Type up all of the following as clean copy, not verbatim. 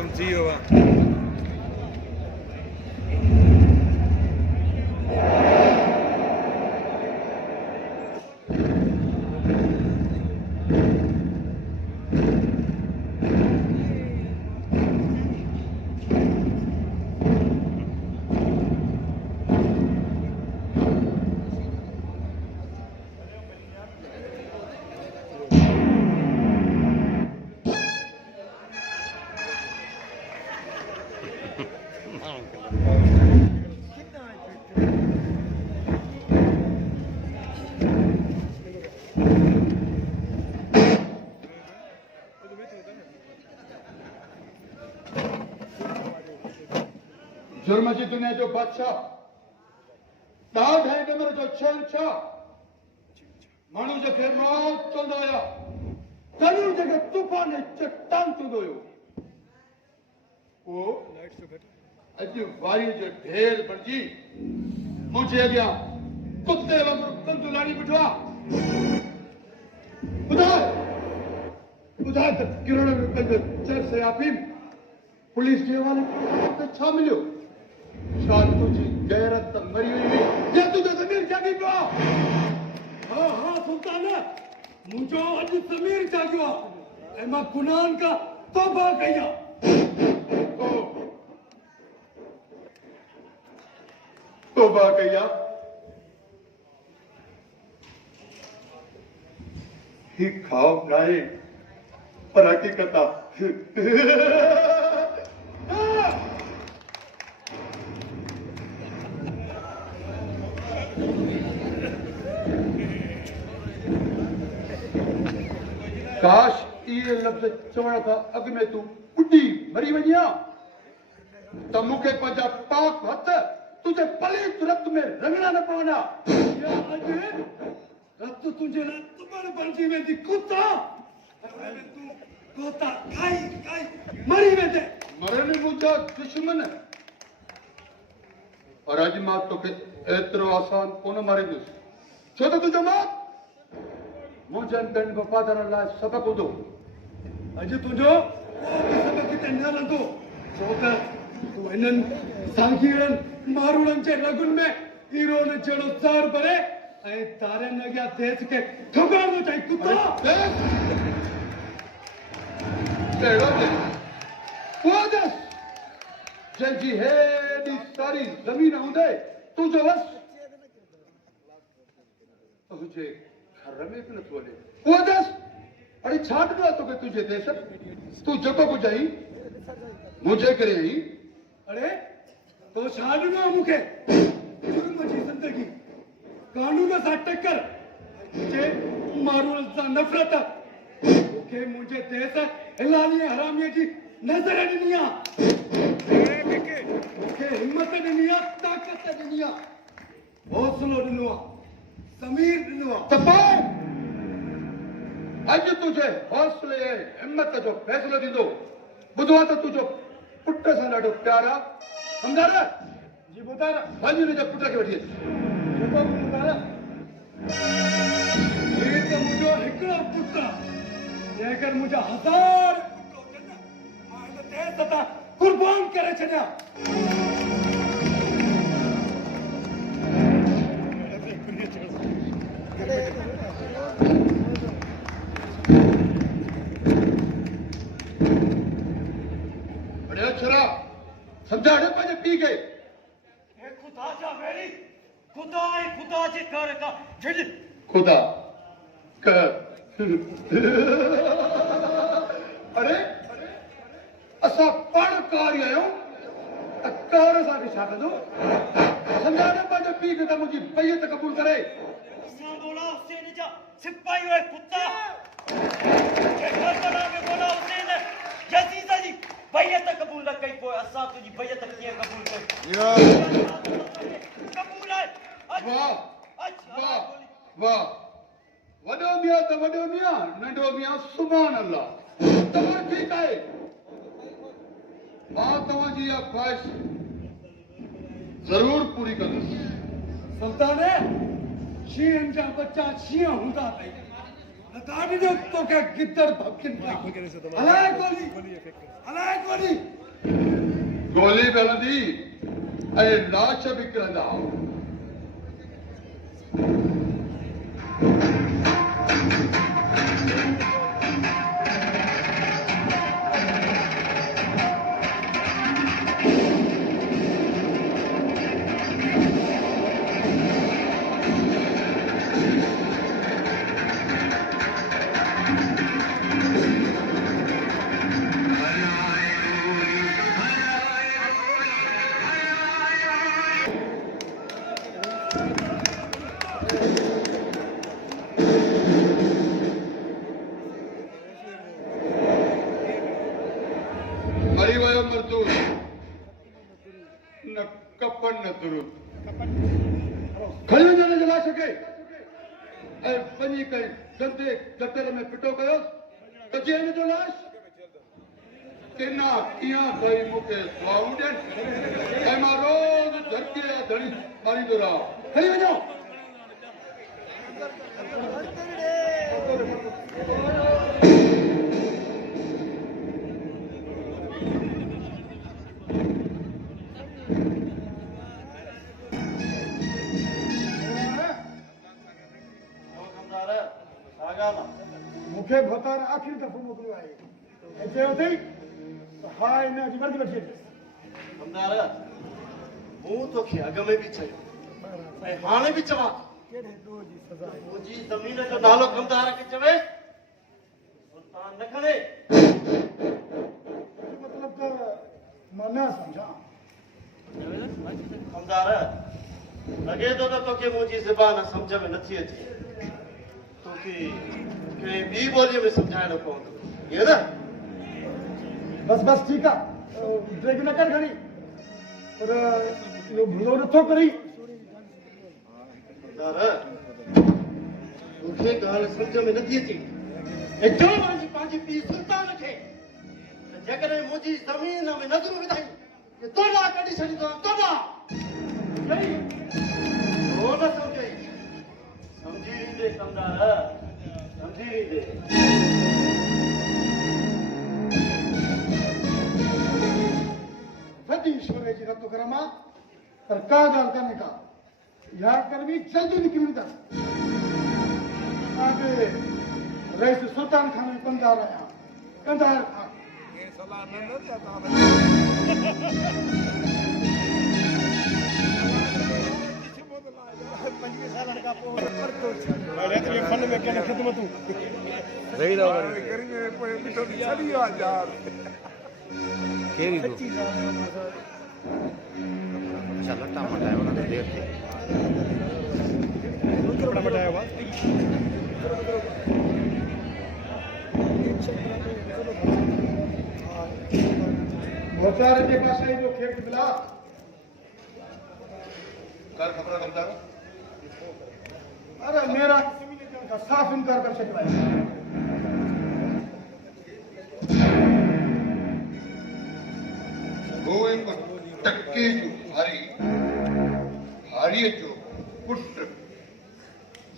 कम थी हुआ जुर्म जी दुनिया जो बादशाह दाद है कमर जो शहनशाह माण्हू जंहिंखे मौत चवंदा हुया कानून जंहिंखे तूफ़ान चट्टान चवंदो हुयो उहो अॼु वारी जो ढेर बणिजी मुंहिंजे अॻियां कुते वांगुरु कंधु लाड़ी बीठो आहे ॿुधाए त किरोड़नि रुपयनि जो चर्च या अफ़ीम पुलिस जे हवाले छा मिलियो छा तुंहिंजी गैरत मरी हुई या तुंहिंजो ज़मीर जागी पियो आहे हाँ हाँ सुल्तान मुझो अज ज़मीर जागियो आहे ऐं मां गुनाहन खां तौबा कई आहे तौबा कई आहे ही ख़्वाब नाहे पर हक़ीक़त आहे काश ये लफ्ज़ चवण खां अॻु में तूं ॿुॾी मरी वञी हा त मूंखे पंहिंजा पाक हथ तुंहिंजे पलीत रत में रंगड़ा न पवंदा या अॼु रत तुंहिंजे लाइ तुबर बणिजी वेंदी कुता ऐं तूं कोता खाई खाई मरी वेंदे मरनि मुंहिंजा दुश्मन पर अॼु मां तोखे एतिरो आसान कोन मारींदुसि छो त तुंहिंजो मौत मुंहिंजनि ॿिनि वफ़ादारनि लाइ सबक़ हूंदो अॼु तुंहिंजो सबक़ हिते न रहंदो छो त तूं हिननि सांघीड़नि मारूड़नि जे रगुनि में हीरोन जहिड़ो ज़हर भरे ऐं तारनि अॻियां देश खे ठुकारणो चाहीं कुता उहो देश जंहिंजी हेॾी सारी ज़मीन हूंदे तुंहिंजो वस तुंहिंजे घर में बि नथो हले उहो देश अड़े छा ॾिनो आहे तोखे तुंहिंजे देश तूं जेको कुझु आई मुंहिंजे करे आई अरे तो छा ॾिनो आहे मूंखे जुर्म जी ज़िंदगी कानून सां टकर मुंहिंजे मारूअ सां नफ़रत मूंखे मुंहिंजे देश हिलाली हरामीअ जी नज़र ॾिनी आहे मूंखे हिम्मत ॾिनी आहे ताक़त ॾिनी आहे हौसलो ॾिनो आहे ज़मीर ॾिनो आहे त पोइ अॼु तुंहिंजे हौसले ऐं हिम्मत जो फ़ैसिलो थींदो ॿुधो आहे त तुंहिंजो पुट सां ॾाढो प्यार आहे सम्झा न जी ॿुधाए वञी हुनजे पुट खे वठी अच जेको बि ॿुधाए हे त मुंहिंजो हिकिड़ो पुटु आहे जेकर मुंहिंजा हज़ार पुट हुजनि मां हिन देश तां कुर्बान करे छॾियां अछरा समझाड़े पंहिंजे पीउ खे हे खुदा जा वेड़ी खुदा ऐं खुदा जे घर खां झिड़ खुदा कर अरे असां पाण कारी आहियूं त कार सां बि छा कंदो समझाड़े पंहिंजे पीउ खे त मुंहिंजी बैयत क़बूल करे असां बोला हुसैन जा सिपाही ऐं कुत्ता हे करबला में बोला हुसैन यजीद जी बैयत कबूल न कई पोइ असां तुंहिंजी बैयत कीअं कबूल कई कबूल आहे वाह वाह वॾो मियां त वॾो मियां नंढो मियां सुभान अल्लाह तमामु ठीकु आहे मां तव्हांजी इहा ख़्वाहिश ज़रूरु पूरी कंदुसि सुल्तान शींहनि जा बच्चा शींहं हूंदा अथई गाड़ी जो तो क्या गिद्दर भक्किन हलाए गोली गोली बेलदी अरे लाश विक्रंदा मरीवयो मजदूर न कपन न दुरुद खलियो न जला सके ऐ पनी कई गंदे गटर में पिटो कयो कजे न जो लाश किना किया भाई मुके स्वाउडन ऐ मा रोज धरके धड़ी मारी दो रहा खलियो जाओ मुखे भतार आखिरी दफ़ो मोकिलियो आहे ऐं चयो अथई त हा हिन जी वर्दी वठी अचु कमदार मूं तोखे अॻ में बि चयो ऐं हाणे बि चवां कहिड़े ॾोह जी सज़ा आहे मुंहिंजी ज़मीन जो नालो कमदार खे चवे सुल्तान न खणे मतिलब त मां न सम्झां कमदार लॻे थो त तोखे मुंहिंजी ज़बान सम्झ में नथी अचे तोखे कंहिं ॿी ॿोलीअ में सम्झाइणो पवंदो ईअं न बस ठीकु आहे ब्रेक न कर खणी पर इहो भुलो नथो करी कमदार मूंखे ॻाल्हि सम्झ में नथी अचे ऐं चओ पंहिंजे पीउ सुल्तान खे त जेकॾहिं मुंहिंजी ज़मीन में नज़र विधाई त तोला कढी छॾींदो तोला हो न सम्झई समझी वींदे कमदार समझी वींदे सॼी ईश्वर जी रतो कर मां पर का ॻाल्हि कान्हे का यादि कर बि जल्दी निकिरी वेंदसि तव्हांखे रईस सुल्तान खान में कंदार आहियां कंदार खान मोचारे के पास ही जो खेत मिला कर खबर कमदार अरे मेरा का साफ इनकार कर सकता है वो एक टक्के जो हारी जो पुट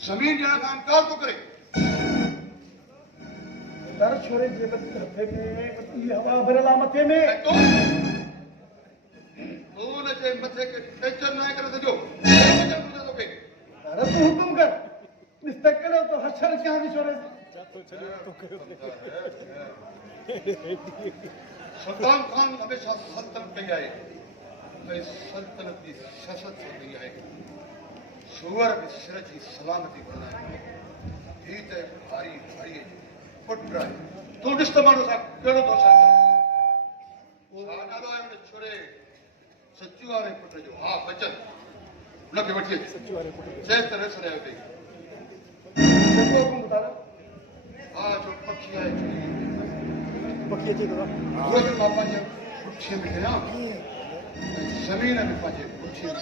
जमीन जरा का इनकार तो करे दर छोरे जे हथे में पतली हवा भरला मथे में तो न जे मथे के टेंशन ना करे सजो तो के अरे तू हुकुम कर निस्तकड़ो तो हशर क्या भी छोरे सुल्तान खान हमेशा सल्तनत कई आहे ऐं सल्तनत जी सियासत कई आहे सूअर बि सिर जी सलामती कंदा आहिनि ही त भारी भारी पुट आहे तूं ॾिस त माण्हू सां कहिड़ो थो छा नालो आहे हुन छोरे सचू वारे पुट जो हा बचन हुनखे वठी अच चएसि त रस रहियो अथई हा जो पखी आहे उहो बि मां पंहिंजे पुठीअ में ॾियां ज़मीन में पंहिंजे पुठीअ में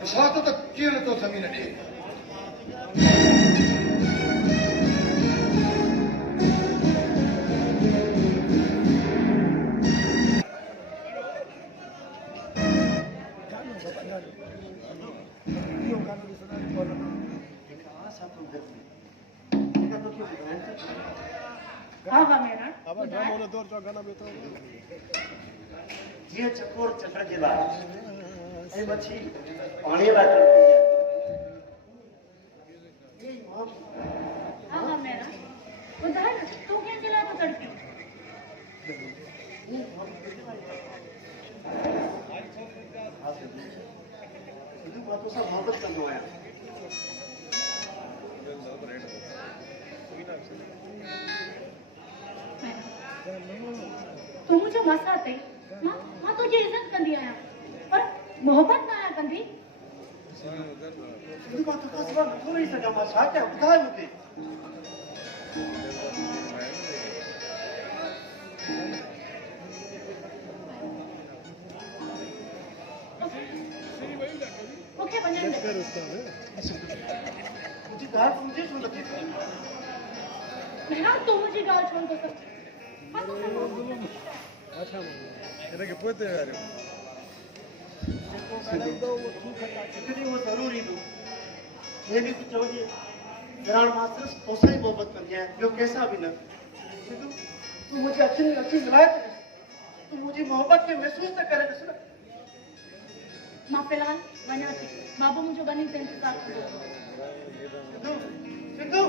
ॾिसां थो त कीअं नथो ज़मीन ॾिए हाँ हाँ मेरा अब ड्रामो ने दौर जो गाना भी तो जीअं चकोर चकण जे लाइ ऐं मच्छी पाणीअ लाइ तड़पी आहे। इहे ई मां हाँ हाँ मेरा ॿुधाए न तूं कंहिंजे लाइ थो तड़पियो? सिद्धू मां तोसां मोहबत कंदो आहियां। तूं मुंहिंजो मसा अथई, मां तुंहिंजी इज़त कंदी आहियां पर मोहबत न आहियां कंदी। सिद्धू मां तोखां सवाइ नथो रही सघां, मां छा कयां ॿुधाए मूंखे। मूंखे वञण दे। मुंहिंजी ॻाल्हि सम्झे छो नथी पई? मेरा तूं मुंहिंजी ॻाल्हि छो नथो सम्झी? मां तोसां मोहबत कंदी आहियां। अच्छा इनके पोते यार जेको ॻाल्हाईंदो उहो तूं हिकु ॾींहुं उहो ज़रूरु ईंदो। हे बि तूं चवंदी ॼाण मां सिर्फ़ु तोसां ई मोहबत कंदी आहियां, ॿियो कंहिंसां बि न। सिद्धू तूं मुंहिंजी अखियुनि में अखियूं मिलाए त ॾिस, तूं मुंहिंजी मोहबत खे महसूसु त करे ॾिस न। मां फ़िलहाल वञा थी, बाबू मुंहिंजो वञी ते इंतज़ारु कंदो। सिद्धू सिद्धू